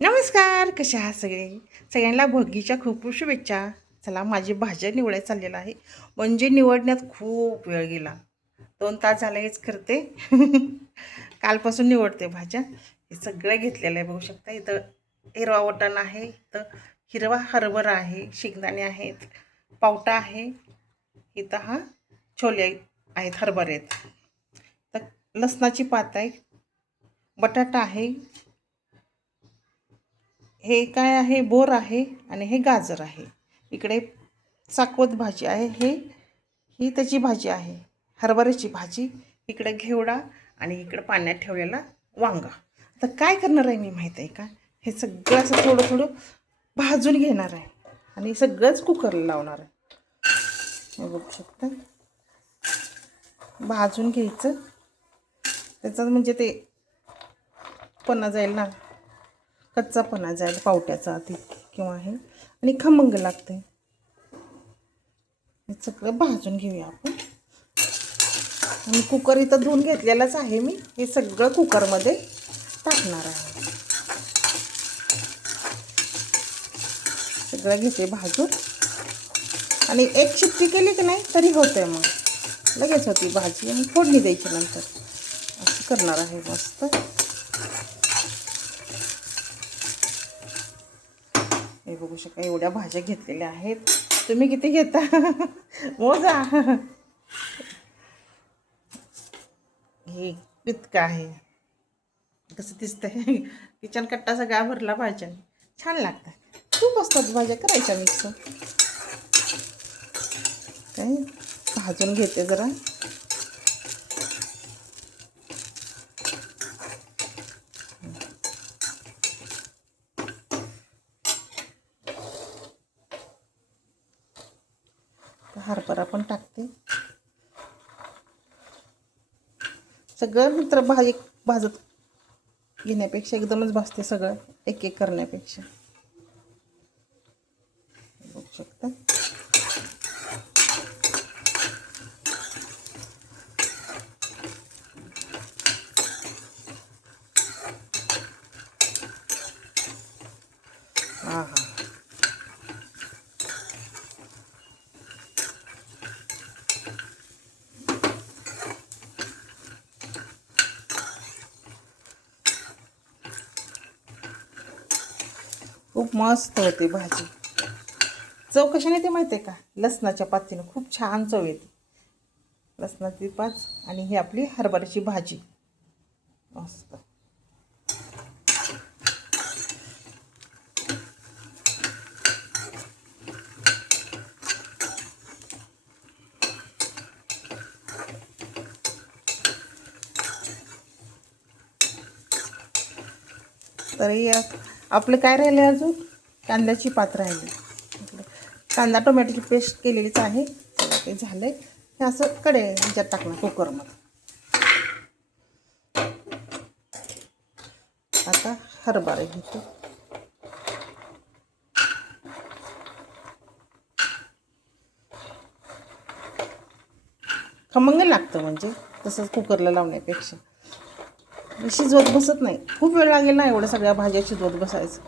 नमस्कार, कशा आहात सगळे? सगळ्यांना भोगीच्या खूप खूप शुभेच्छा. चला, माझी भाज्या निवडायला चाललेलं आहे. म्हणजे निवडण्यात खूप वेळ गेला. 2 तास झाले हेच करते. कालपासून निवडते भाज्या. हे सगळं घेतलेलं आहे बघू शकता. इथं हिरवा वाटाणा आहे, इथं हिरवा हरभरा आहे, शेंगदाणे आहेत, पावटा आहे, इथं हा छोले आहेत, हरभरे आहेत. तर लसणाची पात आहे, बटाटा आहे, हे काय आहे, बोर आहे आणि हे गाजर आहे. इकडे चाकवत भाजी आहे, ही त्याची भाजी आहे, हरभऱ्याची भाजी. इकडे घेवडा आणि इकडे पाण्यात ठेवलेला वांगा. आता काय करणार आहे मी माहीत आहे का? हे सगळं असं थोडं थोडं भाजून घेणार आहे आणि सगळंच कुकरला लावणार आहे. हे बघू शकता, भाजून घ्यायचं. त्याचं म्हणजे ते पन्ना जाईल ना, कच्चापणा जाईल पावट्याचा ती किंवा हे, आणि खमंग लागते. हे सगळं भाजून घेऊया आपण. आणि कुकर इथं धुवून घेतलेलाच आहे मी. हे सगळं कुकरमध्ये टाकणार आहे. सगळं घेते भाजून आणि एक शिट्टी केली की नाही तरी होते, मग लगेच होती भाजी. आणि फोडणी द्यायची नंतर. असं करणार आहे मस्त. हे बघू शकता, एवढ्या भाज्या घेतलेल्या आहेत. तुम्ही किती घेता? मोजा. हे इतकं आहे. कसं दिसतंय? किचन कट्टा सगळा भरला भाज्याने. छान लागतात. खूप असतात भाज्या, करायच्या मिक्स. काय भाजून घेते जरा. हरभरा पण टाकते. सगळं मित्र भाजत घेण्यापेक्षा एकदमच भाजते सगळं, एक एक करण्यापेक्षा. बघू शकता. हा हा, खूप मस्त होते भाजी. चव कशाने ते माहिती आहे का? लसणाच्या पातीनं खूप छान चव येते. लसणाची पात आणि ही आपली हरभऱ्याची भाजी मस्त. तरी आपलं काय राहिलं अजून? कांद्याची पात राहिली. कांदा टोमॅटोची पेस्ट केलेलीच आहे. सगळं ते झालं आहे. हे असं ह्याच्यात टाकणार कुकरमध्ये. आता हरभरे घेते. खमंग लागतं म्हणजे तसंच कुकरला लावण्यापेक्षा. शिजवत बसत नाही, खूप वेळ लागेल ना एवढ्या सगळ्या भाज्या शिजवत बसायचं.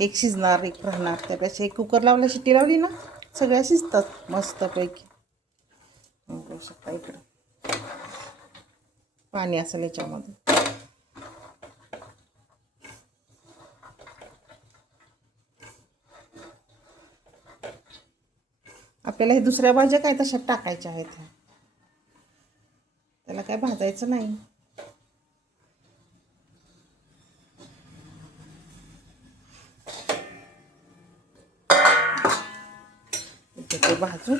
एक शिजणार एक राहणार, त्यापेक्षा एक कुकर लावल्या, शिट्टी लावली ना सगळ्या शिजतात मस्तपैकी. बघू शकता इकडं पाणी असेल याच्यामध्ये. आपल्याला हे दुसऱ्या भाज्या काय तशात टाकायच्या आहेत, त्याला काय भाजायचं नाही. ते भाजून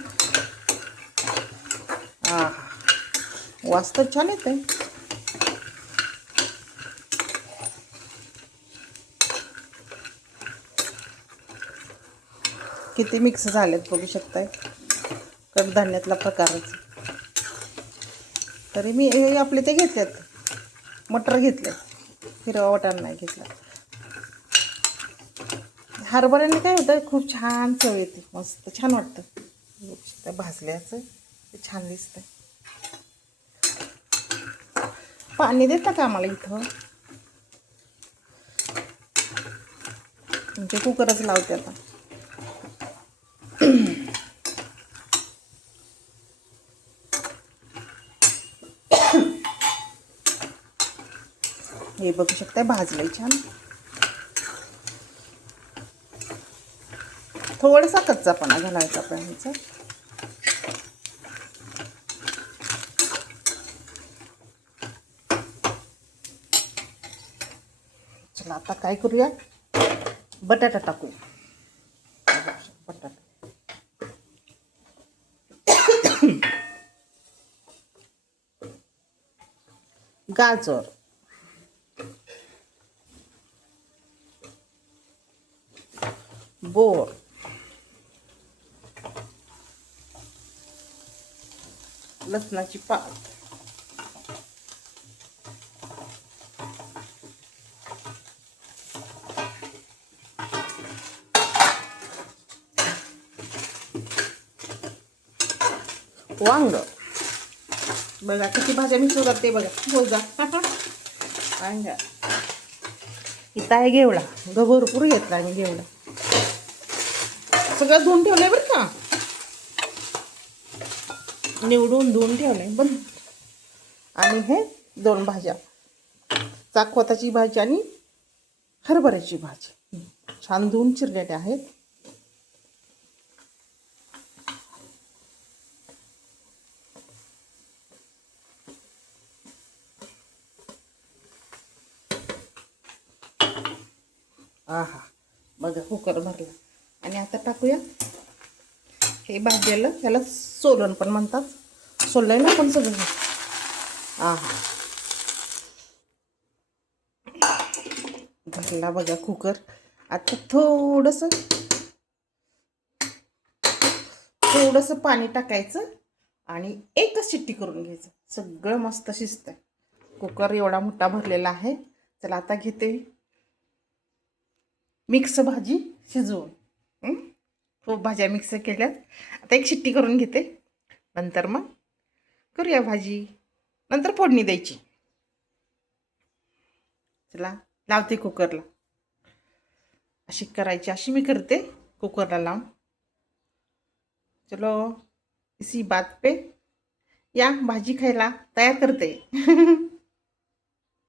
हा, वास तर छान येते. किती मिक्स झालेत बघू शकताय, कडधान्यातला प्रकारच. तरी मी हे आपले ते घेतलेत, मटर घेतले, हिरवा वाटाणा नाही घेतला. हरभऱ्याने काय होतं, खूप छान चव येते, मस्त छान वाटतं. बघू शकता भाजल्याचं ते छान दिसतंय. पाणी देता का आम्हाला इथं? ते कुकरच लावते आता. हे बघू शकताय भाजलंय छान. थोडासा कच्चापणा घालायचा आपण ह्याचा. चला आता काय करूया, बटाटा टाकूया. बटाटा गाजर, बोर, लसणाची पात, वांग. बघा किती भाज्या मिक्स होतात ते बघा. हो जा वांग. इथं आहे घेवडा. भरपूर घेतला मी घेवडा. सगळं धुवून ठेवलंय बरं का, निवडून धुवून ठेवलंय पण. आणि हे 2 भाज्या, चाकवताची भाजी आणि हरभऱ्याची भाजी, छान धुवून चिरलेल्या आहेत. आहा बघा कुकर भरला. आणि आता टाकूया हे भाज्याला, त्याला सोलण पण म्हणतात. सोललंय ना पण सगळं. आहा भरला बघा कुकर. आता थोडंसं पाणी टाकायचं आणि एकच शिट्टी करून घ्यायचं. सगळं मस्त शिजतंय. कुकर एवढा मोठा भरलेला आहे. चला आता घेते मिक्स भाजी शिजवून. खूप भाज्या मिक्स केल्यात. आता एक शिट्टी करून घेते, नंतर मग करूया भाजी, नंतर फोडणी द्यायची. चला लावते कुकरला. अशी करायची, अशी मी करते कुकरला लावून. चलो इसी बात पे या भाजी खायला तयार करते.